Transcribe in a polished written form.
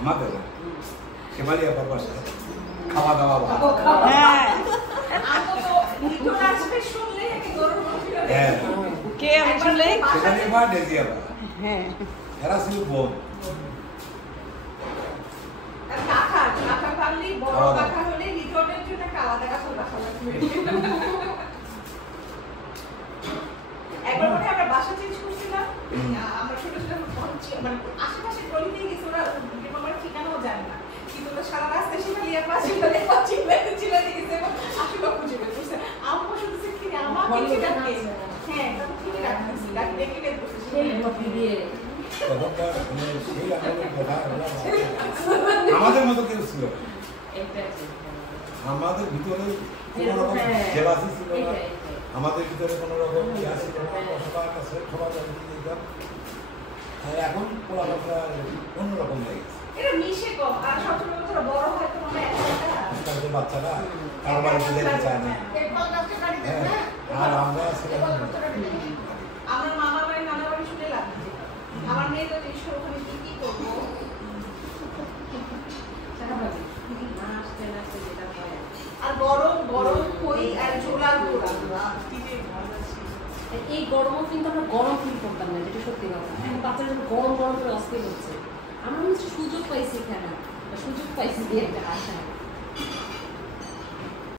আমাদের শেফালি আপার বাসায় খাওয়া দাওয়া ভালো। হ্যাঁ হ্যাঁ কে আসলে শেফালি আপা ডেজি আপা হ্যাঁ এরা ছিল বোন। একবার মনে আমরা বাসা চেঞ্জ করছিলাম, আমরা ছোট ছোট মানে আশেপাশে গলি দিয়ে গেছি, ওরা আমার ঠিকানাও জানে না, কিন্তু ওরা সারা রাস্তায় শিখালিয়ার পাশে চিল্লা দিয়েছে এবং আশীর্বাদ খুঁজে বের করছে। আম্মু শুনছে কি আমাকে চিল্লাকে, হ্যাঁ ঠিকই রাখতেছি, ডাক দেখে বের করছে সেই কপি দিয়ে। আমাদের মতো কেউ ছিল, আমাদের ভিতরে কোনো রকম জেলাসি ছিল না, আমাদের ভিতরে কোনো রকম ইয়া ছিল না, সবার কাছে সবার কাছে দিতাম। এখন পোলাপালা অন্যরকম হয়ে গেছে, এটা মিশে কম, আর সবসময় কথা বড় হয় তো মনে আজকালকার বাচ্চারা কারো বাড়িতে যেতে চায় না। আর আমরা আমার মামার বাড়ি নানার বাড়ি শুনে লাভ নেই, আমার মেয়ে তো জিজ্ঞেস ওখানে কি করবো, আর গরম গরম কই আর ঝোলার গোড়া। এই গরমও কিন্তু আমরা গরম ফিল করতাম না, যেটা সত্যি কথা। এখন বাচ্চারা গরম গরম করে অস্থির হচ্ছে, আমরা হচ্ছে সুযোগ পাইছি, এখানে সুযোগ পাইছি দিয়ে একটা আশা।